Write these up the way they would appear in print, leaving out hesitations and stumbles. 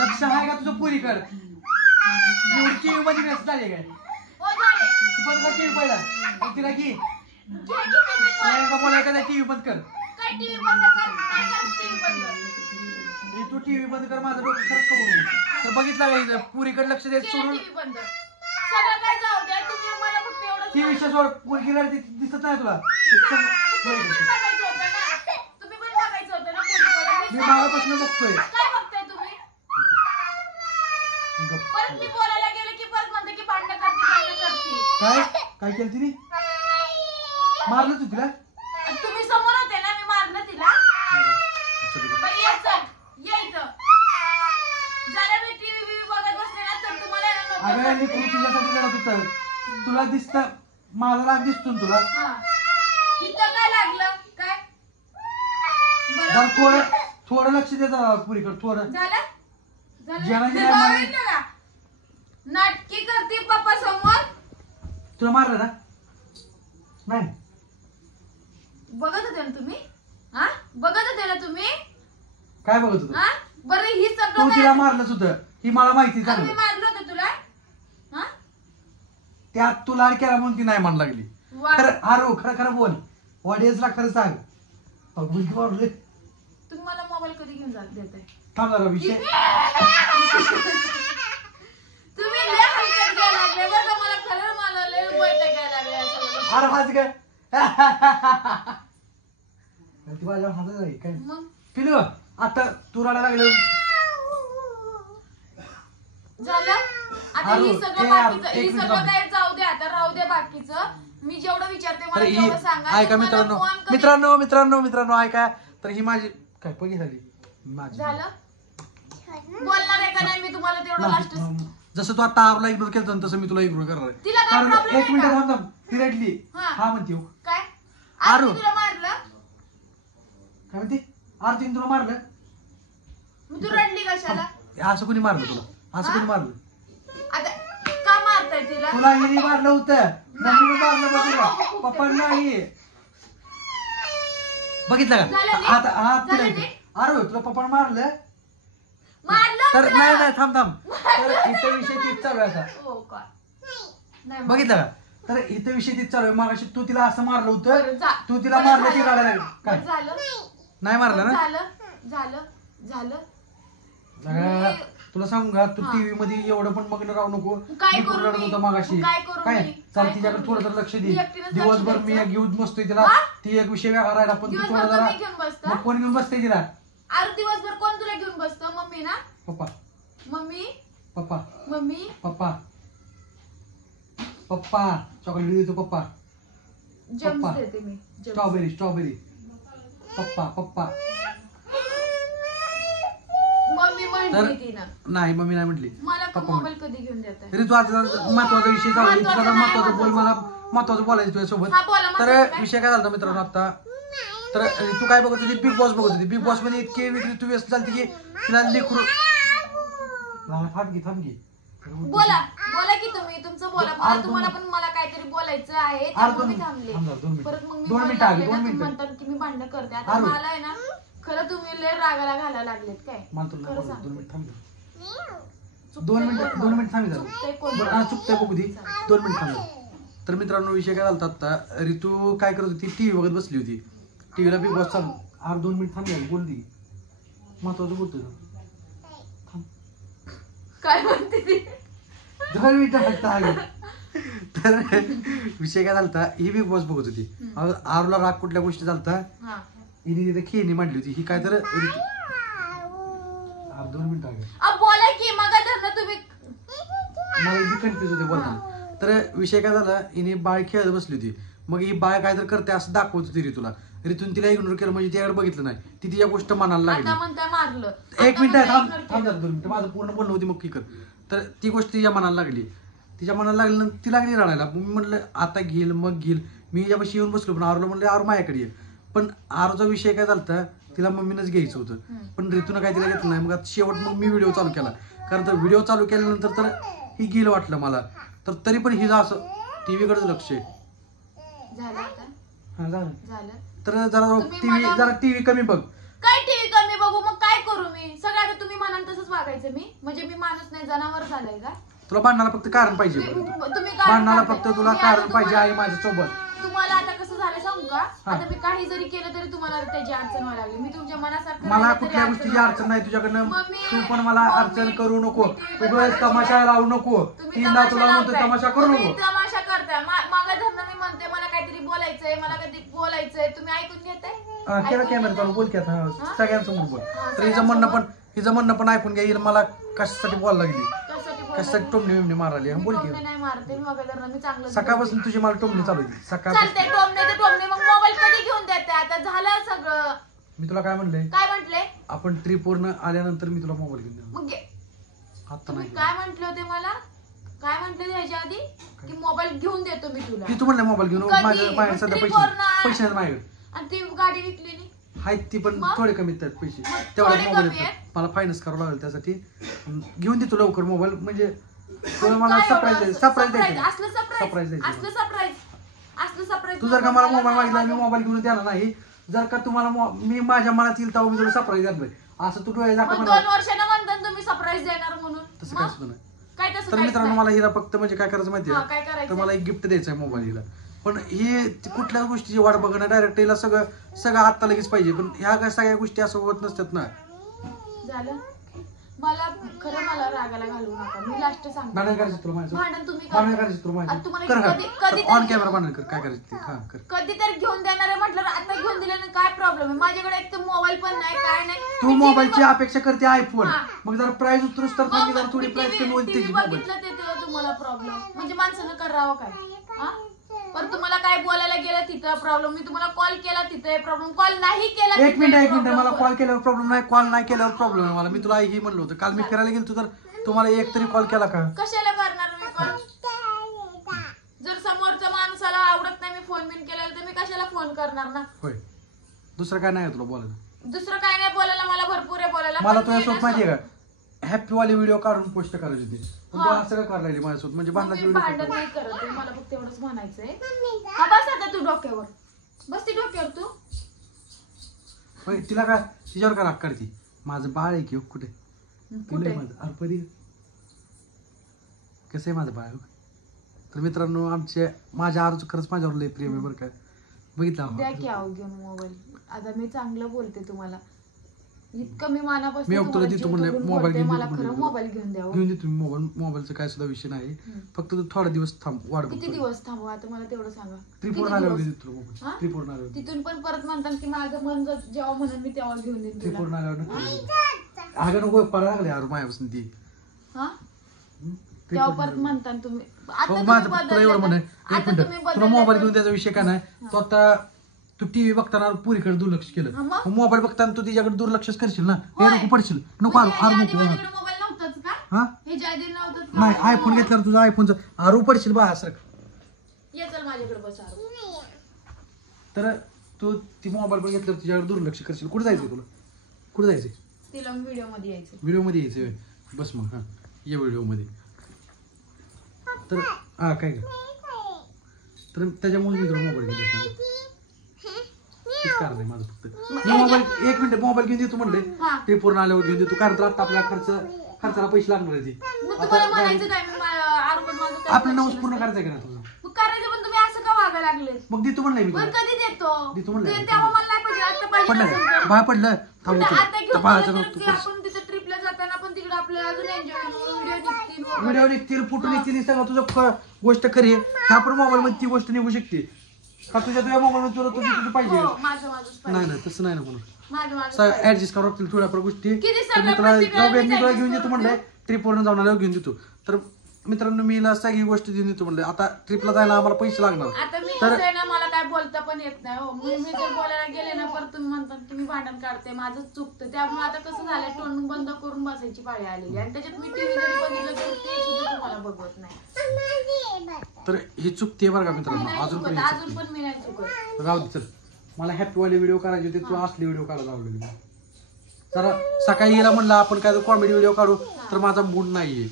लक्ष आहे का तुझं पुरीकड टीव्ही मध्ये व्यस्त झाले काय बंद कर टीव्ही पहिला तिला की बोलाय का टीव्ही बंद कर तू टीव्ही बंद कर माझं डोकं खरंच करू तर बघितला का पुरीकडे लक्ष द्यायचं सोडून टीव्हीच्या सोड पुरी दिसत नाही तुला मी मागापासून बघतोय काय काय केलं तिने मारलं तू तिला तुम्ही समोर होते ना मी मारलं तिला तुझ्यासाठी लढत होत तुला दिसत माझा राग दिसतो तुला काय लागलं काय थोडं लक्ष दे पुरीकडे थोडं नाटकी करते पप्पा समोर तुला मारलं ना नाही बघत होते ना तुम्ही बघत होते ना तुम्ही काय बघत होत बरं ही तू सगळं तिला मारलंच होतं ही मला माहिती मी मारलं होतं तुला त्यात तू लाड केला म्हणून ती नाही मान लागली खरं आरो खरं खरं बोल ऑडियन्सला खरं सांग मारले तुम्ही मला मोबाईल कधी घेऊन देताय थांब जरा विषय तुम्ही लय हलकट घ्यायला लागले बरं मला खरं मला लय वैताग घ्यायला लागले अरे हाच काय ती माझ्यावर हातच आहे काय मग पिलू आता तू रडायला लागलं झालं आता ही सगळं काय जाऊ दे आता राहू दे बाकीचं मी जेवढं विचारते मला तेवढं सांगा ऐका मित्रांनो ऐका तर ही माझी काय पगी झाली माझी झालं बोलणार आहे का नाही मी तुम्हाला तेवढं लास्ट जसं तू आता आरला इग्नोर केलं तसं मी तुला इग्नोर करणार तिला काय प्रॉब्लेम एक मिनिट थांब ती रडली हा म्हणते काय आरू तुला मारलं काय म्हणते आरतीने तुला मारलं मग तू रडली कशाला असं कोणी मारलं तुला असं कोणी मारलं आता का मारताय तिला तुला हिने मारलं होतं मम्मीने मारलं बघ तुला पप्पा नाही बघितलं का आता हा तिला अरे तुला पप्पा मारलं तर नाही थांब तर इथं विषय तीच चालू आहे आता बघितलं का तर इथं विषय तीच चालू आहे मागाशी तू तिला असं मारलं होतं तू तिला मारलं ती रडायला काय नाही मारलं ना झालं तुला सांगू का तू टीव्ही मध्ये एवढं पण मग्न राहू नको रडत होता मागाशी काय चाल तिच्याकडे थोडं तर लक्ष दे दिवसभर मी घेऊन बसतोय तिला ती एक विषय वेगळा राहिला पण तू थोडा जरा कोण घेऊन बसते तिला अरे दिवसभर कोण तुला घेऊन बसतं मम्मी ना papa mummy papa mummy papa पप्पा चॉकलेट देतो पप्पा जेम्स देते मी स्ट्रॉबेरी पप्पा मम्मी म्हणली ती ना नाही मम्मी नाही म्हटली मला मोबाईल कधी घेऊन देताय तरी तू आज महत्वाचा विषय चालू तुला महत्वाचं बोल मला महत्वाचं बोलायचं तुझ्यासोबत तर विषय काय झाला मित्रांनो आता तर तू काय बघत होती बिग बॉस बघत होती बिग बॉस मध्ये इतके वेगळी तू व्यस्त झाली की तिला लेकरू थांबगी बोला की तुम्ही तुमचं बोला तुम्हाला पण मला काहीतरी बोलायचं आहे मी थांबले परत मग मी म्हणतात की मी भांडण करते आता मला आहे ना खरं तुम्ही लय रागाला घालायला लागलेत काय दोन मिनिट थांब चुकतंय बघू दे 2 मिनिट थांब तर मित्रांनो विषय काय झाला आता ऋतू काय करत होती टीव्ही बघत बसली होती टीव्हीला बिग बॉस चालू 2 मिनिट थांब बोल दी महत्वाचं बोलतो काय म्हणते 2 मिनिट तर विषय काय झालता ही बिग बॉस बघत होती आरूला राग कुठल्या गोष्टी झालता हिने तिथे खेळणी मांडली होती ही काय तर 2 मिनिट बोला की मग तुम्ही मला कन्फ्युज होते बोलताना तर विषय काय झाला हिने बाळ खेळत बसली होती मग ही बाळ काय तर करते असं दाखवत होती ऋतूला ऋतून तिला इग्नोर केलं म्हणजे तिच्याकडे बघितलं नाही ती तिच्या गोष्ट मनाला लागली 1 मिनिट थांब 2 मिनिट माझं पूर्ण बोलणं होती मग की कर तर ती गोष्ट तिच्या मनाला लागली लागल्यानंतर ती लागली रडायला मी म्हटलं आता घेईल मग घेईल मी हिच्यापाशी येऊन बसलो पण आरूला म्हणलं आरू माझ्याकडे ये पण आरूचा विषय काय झालता तिला मम्मीनंच घ्यायचं होतं पण ऋतूनं काय तिला घेतलं नाही मग आता शेवट मग मी व्हिडिओ चालू केला कारण तर व्हिडिओ चालू केल्यानंतर तर ही गेल वाटलं मला तर तरी पण हिला असं टीव्हीकडेच लक्ष आहे तर जरा टीव्ही कमी बघ काय टीव्ही कमी बघू मग काय करू मी टाकायचं मी म्हणजे मी माणूस नाही जनावर झालंय का तुला भांडणाला फक्त कारण पाहिजे तुम्ही भांडणाला फक्त तुला कारण पाहिजे आहे माझ्यासोबत तुम्हाला आता कसं झालं सांगू का आता मी काही जरी केलं तरी तुम्हाला त्याची अडचण व्हायला लागली मी तुमच्या मनासारखं मला कुठल्या गोष्टीची अडचण नाही तुझ्याकडनं तू पण मला अडचण करू नको उगाच तमाशा लावू नको तीनदा तुला म्हणतो तमाशा करू नको तमाशा करताय मागा धरणं मी म्हणते मला काहीतरी बोलायचंय मला काहीतरी बोलायचंय तुम्ही ऐकून घेताय केला कॅमेरा चालू बोल की आता सगळ्यांसमोर बोल तर हिचं म्हणणं पण ऐकून घ्या मला कशासाठी बोलायला लागली कशासाठी टोमणी बिमणी मारायली बोल की नाही मारते मी मागा धरणं मी चांगलं सकाळपासून तुझी मला टोमणी चालू होती चालते टोमणे मग मोबाईल कधी घेऊन देते आता झालं सगळं मी तुला काय म्हणले काय म्हंटले आपण ट्रिपवरनं आल्यानंतर मी तुला मोबाईल घेऊन देणार मग आता तुम्ही नाही काय म्हंटले होते मला काय म्हंटले ह्याच्या आधी की मोबाईल घेऊन देतो मी तुला ती तू म्हणलं मोबाईल घेऊन कधी? माझ्या माझ्या सध्या मग पैसे ट्रिपवरनं पैसे आहेत माझ्याकडे आणि ती गाडी विकली नाही आहेत ती पण मग? थोडे कमी आहेत पैसे मग तेवढा थोडे मोबाईल कमी येतात. आहेत? मला फायनान्स करावं लागेल त्यासाठी घेऊन दे तू लवकर मोबाईल म्हणजे तुला मला काय सरप्राईज एवढं? द्यायचं सरप्राईज द्यायचं असलं सरप्राईज असलं सरप्राईज तू जर का मला मोबाईल मागितला मी मोबाईल घेऊन द्याला नाही जर का तुम्हाला मी माझ्या मनात येईल तेव्हा मी तुला सरप्राईज देणार असं तू डोळे मग 2 वर्षानं म्हणतात तुम्ही सरप्राईज देणार म्हणून तसं मग? काय सुद्धा नाही काय तसं तर काहीच मित्रांनो नाही. मला हिला फक्त म्हणजे काय करायचं माहिती हा, काय आहे करायचं? तर मला एक गिफ्ट द्यायचं आहे मोबाईल हिला पण ही कुठल्याच गोष्टीची वाट बघणं डायरेक्ट हिला सगळं आता लगेच पाहिजे पण ह्या काय सगळ्या गोष्टी असं होत नसतात ना झालं मला खरं मला रागाला घालू नका मी लास्ट सांगते भांडण करायचं तुला माझं भांडण तुम्ही भांडण करताय. करायचं तुला आता माझं तुम्हाला कर कधी ऑन कॅमेरा भांडण कर काय करायचं ते हा कर कधीतरी घेऊन देणार आहे म्हटलं आता घेऊन दिल्याने काय प्रॉब्लेम आहे माझ्याकडे एक तर मोबाईल पण नाही काय नाही तू मी मोबाईलची TV अपेक्षा करते आयफोन हा. मग जर प्राइस उतरूस तर थांबी जर थोडी मी प्राइस कमी होती TV त्याची मोबाईल बघितलं ते तेव्हा तुम्हाला प्रॉब्लेम म्हणजे माणसानं करावं काय हा? पण तुम्हाला काय बोलायला गेलं तिथं प्रॉब्लेम मी तुम्हाला कॉल केला तिथे प्रॉब्लेम कॉल नाही केला एक मिनिट मला कॉल केल्यावर प्रॉब्लेम नाही कॉल नाही केल्यावर प्रॉब्लेम आहे मला मी तुला हे म्हणलं होतं काल मी फिरायला गेलो तर तुम्हाला एक तरी कॉल केला का कशाला करणार मी कॉल जर समोरच्या माणसाला आवडत नाही मी फोन बिन केलेला तर मी कशाला फोन करणार ना होय दुसरं काय नाही तुला बोलायचं दुसरं काय नाही बोलायला मला भरपूर आहे बोलायला मला पण तुझ्यासोबत मी माहितीये ना का हॅपी वाले व्हिडिओ काढून पोस्ट करायची होती पण तू असं का करायला लागली माझ्यासोबत म्हणजे भांडणाचे मी भांडण व्हिडिओ नाही करत आहे, मला फक्त एवढंच म्हणायचंय हा बस आता तू डोक्यावर बस ती डोक्यावर तू तिला काय तिच्यावर का राग काढती माझं बाळ आहे की हो, कुठे कुठे माझं अल्परी कसं आहे माझं बाळ तर मित्रांनो माझ्या आरूच खरंच माझ्यावर लय प्रेम आहे बरं काय बघितलं द्या की आहो घेऊन मोबाईल आता मी चांगलं बोलते तुम्हाला इतकं मी मानापासून मी तुला तुम्हाला देतो जीव म्हणले तोडून मोबाईल बोलते, घेऊन मला देतो खरं म्हणले. मोबाईल घेऊन द्यावं घेऊन दे तुम्ही मोबाईलचा काय सुद्धा विषय नाही फक्त तू थोडा दिवस थांब वाढ किती दिवस थांबवा आता मला तेवढं सांगा त्रिपूर्ण किती आल्यावर दिवस? देतो तुला मोबाईल हा? त्रिपूर्ण आल्यावर तिथून पण परत म्हणतात की माझं मन जेव्हा म्हणून मी तेव्हा घेऊन देईन तुला त्रिपूर्ण आल्यावर अगं नको पडायला लागले यार माझ्यापासून ती हा हं? तेव्हा त्रिपूर्ण परत म्हणतात तुम्ही आता हो, तुम्ही माझं फक्त बदलले एवढं तर- म्हणे आता एक मिनिट तुम्ही तुला बदलले मोबाईल तर- घेऊन त्याचा विषय काय नाही तो आता तू टीव्ही बघताना पुरीकडे दुर्लक्ष केलं हा, मग? मोबाईल बघताना तू तिच्याकडे दुर्लक्षच करशील ना हे होय. नको पडशील नको म्हणजे आरू ह्याच्या नको आधी माझ्याकडे मोबाईल नव्हताच का हा ह्याच्या आधी नव्हतंच का? नाही आयफोन घेतल्यावर तुझा आयफोनचं आरू पडशील बा सर ये चल माझ्याकडे बस आरू. तर तू ती मोबाईल पण घेतल्यावर तुझ्याकडे दुर्लक्ष करशील कुठे जायचंय तुला कुठे जायचंय तिला व्हिडिओ मध्ये यायचं व्हिडिओ मध्ये यायचंय होय. बस मग हा ये व्हिडिओ मध्ये तर हा काय का तर त्याच्यामुळे मी तुला मोबाईल घेऊन तेच कारण आहे माझं फक्त मी मोबाईल एक मिनिट मोबाईल घेऊन देतो म्हणले हा. ते पूर्ण आल्यावर घेऊन देतो कारण तर आता आपल्या खर्चाला पैसे लागणार आहे ती मग तुम्हाला म्हणायचं काय मी आरू पण माझं काय आपलं नवस पैसे पूर्ण नसतं. करायचं का ना तुझं मग करायचं पण तुम्ही असं का वागायला लागले मग देतो म्हणलंय मी पण तुला कधी देतो देतो म्हणलं. तेव्हा मला नाही पाहिजे आता पाहिजे पडलं नसेल तर. बाहेर पडलं पण थांबवतो आता घेऊन तपाळायचं गेलं नव्हतं तर ते आपण तिथे ट्रिपला जाताना पण तिकडे आपल्याला अजून एन्जॉय व्हिडिओ निघतील वगैरे. व्हिडिओ निघतील फोटो निघतील हे सगळं तुझं गोष्ट खरी आहे ह्या पण मोबाईल मध्ये ती गोष्ट निघू शकते का तुझ्या मोबाईल मध्ये तुला तुझं पाहिजे हो, माझं माझंच पाहिजे. नाही नाही तसं नाही ना म्हणून माझं माझंच सगळं पाहिजे. ऍडजस्ट करावं लागतील थोड्याफार गोष्टी किती तर मी सगळं तुला प्रत्येक वेळेला मी तुला adjust घेऊन देतो करून म्हणलंय ट्रिपवरून जाऊन आल्यावर घेऊन देतो तर मित्रांनो मी हिला सगळी गोष्टी देऊन देतो म्हणलं आता ट्रिपला जायला आम्हाला पैसे लागणार आता मी तर कसं आहे ना मला काय बोलता पण येत नाही हो मी जर बोलायला गेले ना परत तुम्ही म्हणतात की मी भांडण काढते माझं चुकतं त्यामुळे आता कसं झालंय तोंड बंद करून बसायची पाळी आलेली आणि त्याच्यात मी टीव्ही जरी बघितलं तर ते सुद्धा तुम्हाला बघवत नाही तर ही चुकते बरं का मी मित्रांनो नाही अजून पण चुकत ही अजून चुकते. पण मी नाही चुकत राहू दे चल मला हॅपी वाले व्हिडिओ करायचे होते तू असले व्हिडिओ काढायला लावलेले जरा सकाळी गेला म्हणलं आपण काय कॉमेडी व्हिडिओ काढू तर माझा मूड नाहीये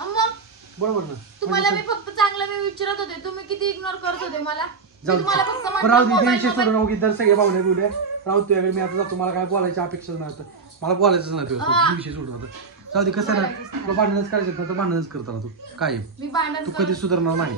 मग बरोबर ना तुम्हाला मी फक्त चांगलं मी विचारत होते तुम्ही किती इग्नोर करत होते मला मी जाऊ तुम्हाला फक्त दे. म्हटलं राहू दे मोबाईल- दिवशी सोडून नको की दर सगळे बावले बिवले राहू तुझ्याकडे मी आता जातो मला काय बोलायची अपेक्षा नाही आता. मला बोलायचंच नाही तुझ्यासोबत दिवशी सोडून आता जाऊ दे कसं आहे ना तुला भांडणच करायचं ना तर भांडणच करताना तू कायम मी भांडण तू कधी सुधारणार नाही